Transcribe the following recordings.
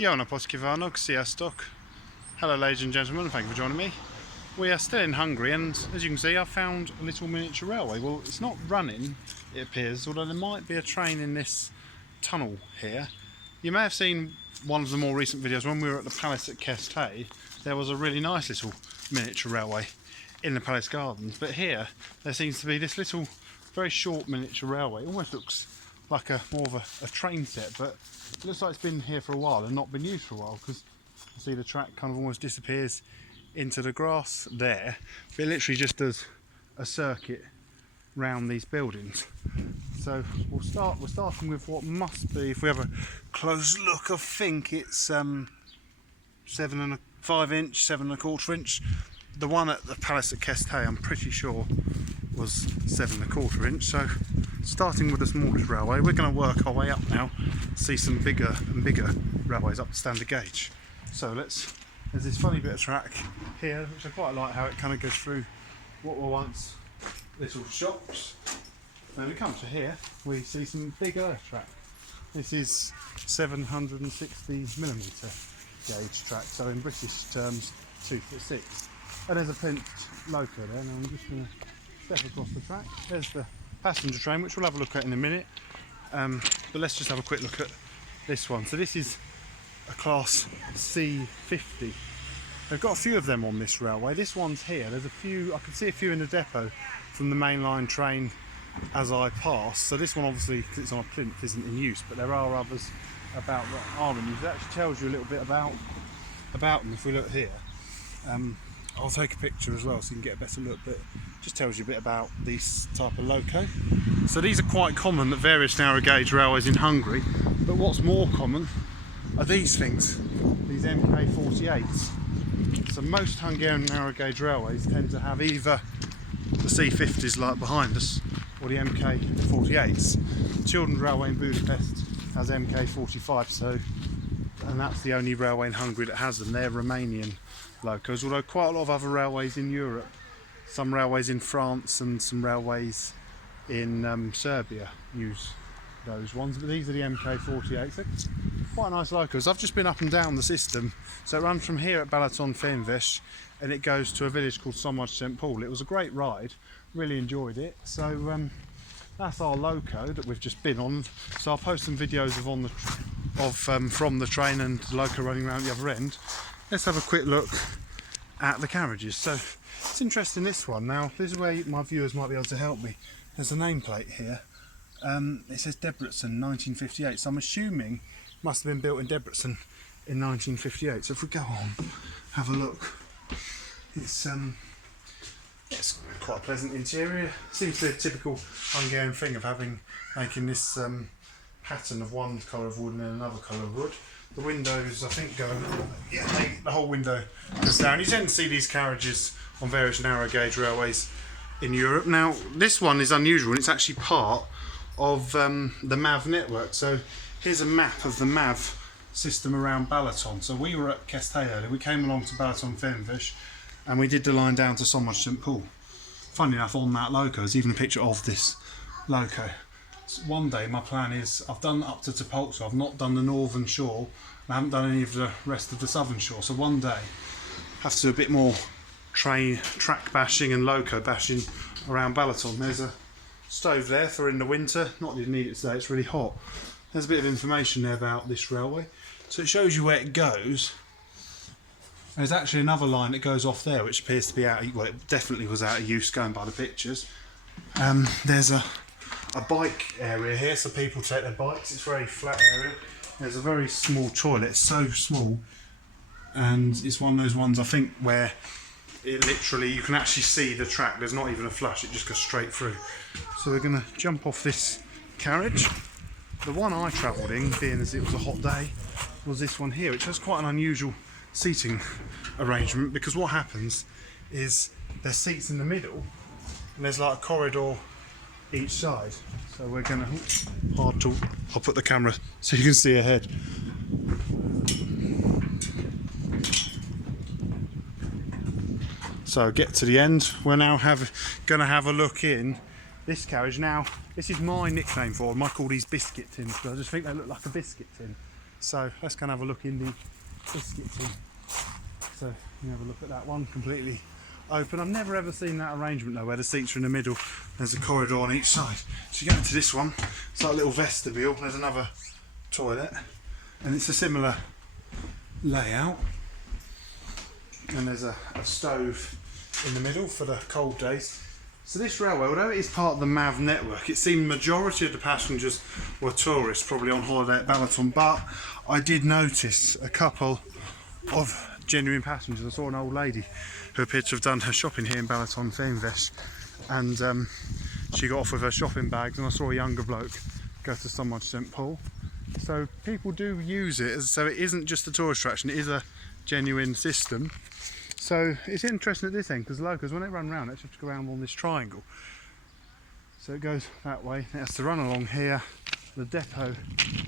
Jona Poskivarnog, Sziasztok. Hello ladies and gentlemen, thank you for joining me. We are still in Hungary, and as you can see I found a little miniature railway. Well, it's not running, it appears, although there might be a train in this tunnel here. You may have seen one of the more recent videos when we were at the palace at Keszthely. There was a really nice little miniature railway in the palace gardens, but here there seems to be this little very short miniature railway. It almost looks like more of a train set, but it looks like it's been here for a while and not been used for a while, because you see the track kind of almost disappears into the grass there, but it literally just does a circuit round these buildings. So we're starting with what must be, if we have a close look, I think it's 7.5 inch, 7.25 inch. The one at the palace at Keszthely, I'm pretty sure, was 7.25 inch. So starting with the smallest railway, we're going to work our way up now, see some bigger and bigger railways up to standard gauge. So there's this funny bit of track here, which I quite like how it kind of goes through what were once little shops. When we come to here, we see some big earth track. This is 760mm gauge track, so in British terms 2'6". And there's a pinched loco there. Now I'm just going to step across the track. There's the passenger train, which we'll have a look at in a minute. But let's just have a quick look at this one. So this is a class C50. They've got a few of them on this railway. This one's here. There's a few, I can see a few in the depot from the mainline train as I pass. So this one, obviously, because it's on a plinth, isn't in use, but there are others about that are in use. It actually tells you a little bit about them. If we look here, I'll take a picture as well so you can get a better look, but it just tells you a bit about this type of loco. So these are quite common at various narrow gauge railways in Hungary, but what's more common are these things, these MK48s. So most Hungarian narrow gauge railways tend to have either the C50s like behind us or the MK48s. Children's Railway in Budapest has MK45, and that's the only railway in Hungary that has them. They're Romanian locos, although quite a lot of other railways in Europe, some railways in France and some railways in Serbia use those ones, but these are the MK48s. They're quite nice locos. I've just been up and down the system, so it runs from here at Balatonfenyves and it goes to a village called St Paul. It was a great ride, really enjoyed it. So that's our loco that we've just been on. So I'll post some videos from the train and the loco running around the other end. Let's have a quick look at the carriages. So it's interesting, this one. Now this is where my viewers might be able to help me. There's a nameplate here. It says Debrecen 1958, so I'm assuming it must have been built in Debrecen in 1958. So if we go on, have a look, it's quite a pleasant interior. Seems to be a typical Hungarian thing of making this pattern of one colour of wood and then another colour of wood. The windows, I think, the whole window goes down. You tend to see these carriages on various narrow gauge railways in Europe. Now this one is unusual, and it's actually part of the MAV network. So here's a map of the MAV system around Balaton. So we were at Keszthely earlier, we came along to Balatonfenyves and we did the line down to St Paul. Funny enough, on that loco there's even a picture of this loco. So one day my plan is, I've done up to Topolk, so I've not done the northern shore, and I haven't done any of the rest of the southern shore, so one day I have to do a bit more track bashing and loco bashing around Balaton. There's a stove there for in the winter, not that you need it today, it's really hot. There's a bit of information there about this railway, so it shows you where it goes. There's actually another line that goes off there which appears to be out of, well, it definitely was out of use going by the pictures. There's a bike area here, so people take their bikes. It's a very flat area. There's a very small toilet, it's so small, and it's one of those ones I think where it literally, you can actually see the track. There's not even a flush, it just goes straight through. So we're going to jump off this carriage. The one I travelled in, being as it was a hot day, was this one here, which has quite an unusual seating arrangement, because what happens is there's seats in the middle and there's like a corridor each side. So we're going to, I'll put the camera so you can see ahead. So get to the end. We're now going to have a look in this carriage. Now, this is my nickname for them. I call these biscuit tins because I just think they look like a biscuit tin. So let's go and have a look in the biscuit tin. So you have a look at that one, completely open. I've never ever seen that arrangement though, where the seats are in the middle, there's a corridor on each side. So you go into this one, it's like a little vestibule, there's another toilet, and it's a similar layout. And there's a stove in the middle for the cold days. So this railway, although it is part of the MAV network, it seemed majority of the passengers were tourists, probably on holiday at Balaton, but I did notice a couple of genuine passengers. I saw an old lady who appeared to have done her shopping here in Balatonfenyves, and she got off with her shopping bags, and I saw a younger bloke go to someone St Paul. So people do use it, so it isn't just a tourist attraction, it is a genuine system. So it's interesting at this end, because the locals, when they run around, they have to go around on this triangle. So it goes that way, it has to run along here. The depot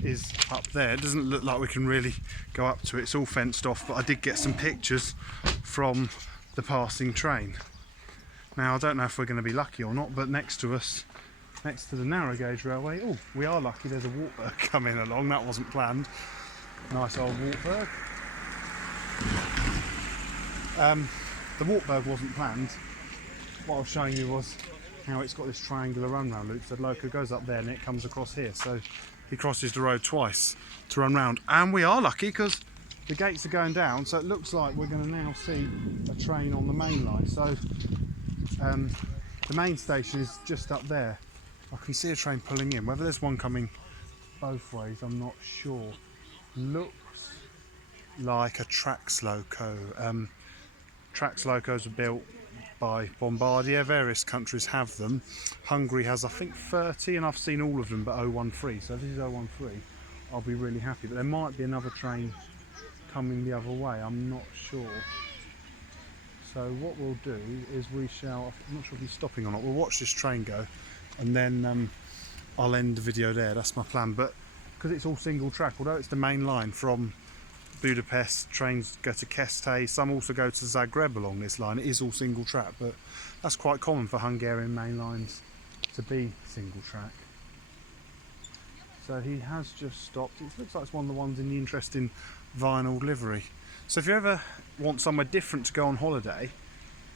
is up there. It doesn't look like we can really go up to it, it's all fenced off, but I did get some pictures from the passing train. Now I don't know if we're going to be lucky or not, but next to us, next to the narrow gauge railway, oh, we are lucky, there's a Wartburg coming along. That wasn't planned. Nice old Wartburg. The Wartburg wasn't planned. What I was showing you was how it's got this triangular run round loop. So the loco goes up there and it comes across here. So he crosses the road twice to run round. And we are lucky because the gates are going down. So it looks like we're going to now see a train on the main line. So the main station is just up there. I can see a train pulling in. Whether there's one coming both ways, I'm not sure. Looks like a Trax loco. Trax locos are built by Bombardier. Various countries have them. Hungary has, I think, 30, and I've seen all of them but 013. So if this is 013, I'll be really happy. But there might be another train coming the other way. I'm not sure. So what we'll do is we shall, I'm not sure if he's stopping or not, we'll watch this train go, and then I'll end the video there. That's my plan. But because it's all single track, although it's the main line from Budapest, trains go to Keste, some also go to Zagreb along this line. It is all single track, but that's quite common for Hungarian main lines to be single track. So he has just stopped. It looks like it's one of the ones in the interesting vinyl livery. So if you ever want somewhere different to go on holiday,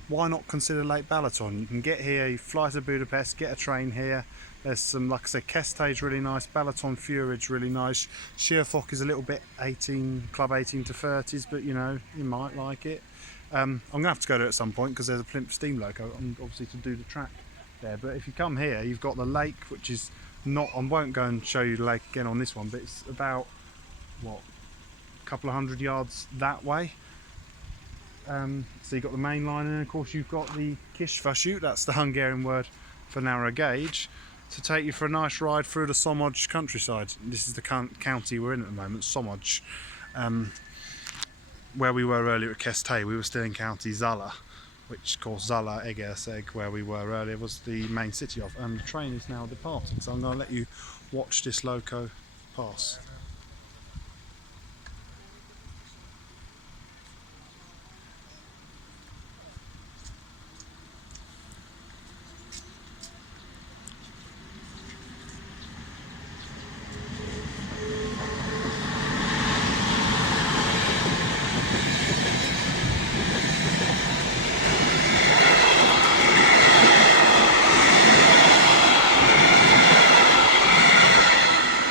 why not consider Lake Balaton? You can get here, you fly to Budapest, get a train here. There's some, like I said, Keste's really nice, Balatonfenyves really nice. Sierfok is a little bit club 18 to 30s, but you know, you might like it. I'm going to have to go there at some point because there's a Plimp steam loco, and obviously to do the track there. But if you come here, you've got the lake, which is not, I won't go and show you the lake again on this one, but it's about, what, a couple of 100 yards that way. So you've got the main line, and of course you've got the Kisvasút, that's the Hungarian word for narrow gauge, to take you for a nice ride through the Somogy countryside. This is the county we're in at the moment, Somogy. Where we were earlier at Keste, we were still in County Zala, which of course Zala, Egerszeg, where we were earlier, was the main city of. And the train is now departing, so I'm going to let you watch this loco pass.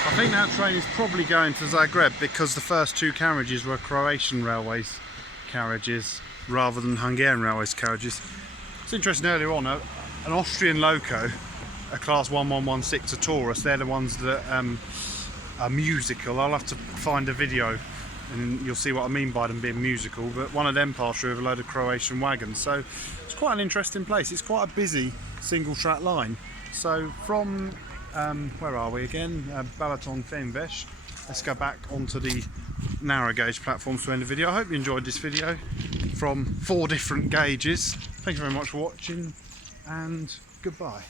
I think that train is probably going to Zagreb because the first two carriages were Croatian Railways carriages rather than Hungarian Railways carriages. It's interesting, earlier on, an Austrian loco, a class 1116, a Taurus, they're the ones that are musical. I'll have to find a video and you'll see what I mean by them being musical, but one of them passed through with a load of Croatian wagons. So it's quite an interesting place. It's quite a busy single track line. So from where are we again? Balatonfenyves. Let's go back onto the narrow gauge platforms to end the video. I hope you enjoyed this video from 4 different gauges. Thank you very much for watching, and goodbye.